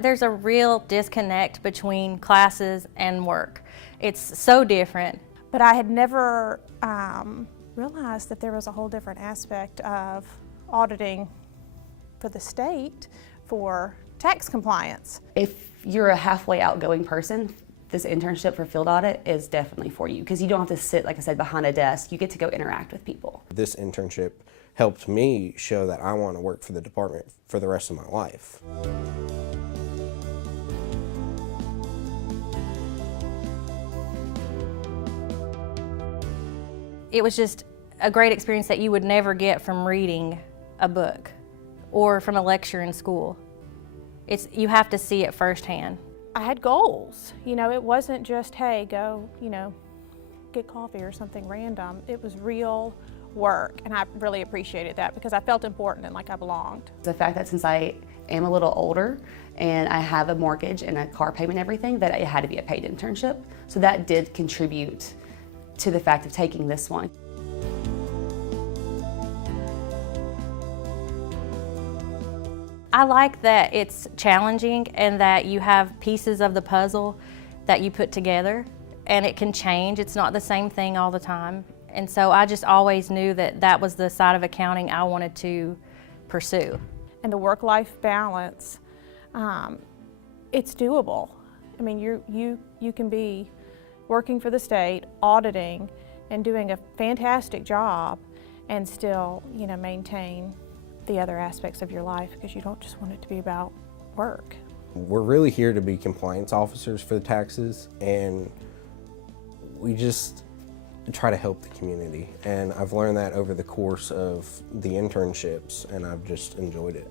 There's a real disconnect between classes and work. It's so different. But I had never realized that there was a whole different aspect of auditing for the state for tax compliance. If you're a halfway outgoing person, this internship for field audit is definitely for you because you don't have to sit, like I said, behind a desk. You get to go interact with people. This internship helped me show that I want to work for the department for the rest of my life. It was just a great experience that you would never get from reading a book or from a lecture in school. You have to see it firsthand. I had goals. You know, it wasn't just, hey, go, get coffee or something random. It was real work, and I really appreciated that because I felt important and like I belonged. The fact that since I am a little older and I have a mortgage and a car payment and everything, that it had to be a paid internship. So that did contribute to the fact of taking this one. I like that it's challenging and that you have pieces of the puzzle that you put together, and it can change. It's not the same thing all the time. And so I just always knew that that was the side of accounting I wanted to pursue. And the work-life balance, it's doable. I mean, you can be working for the state, auditing, and doing a fantastic job, and still, maintain the other aspects of your life because you don't just want it to be about work. We're really here to be compliance officers for the taxes, and we just try to help the community. And I've learned that over the course of the internships, and I've just enjoyed it.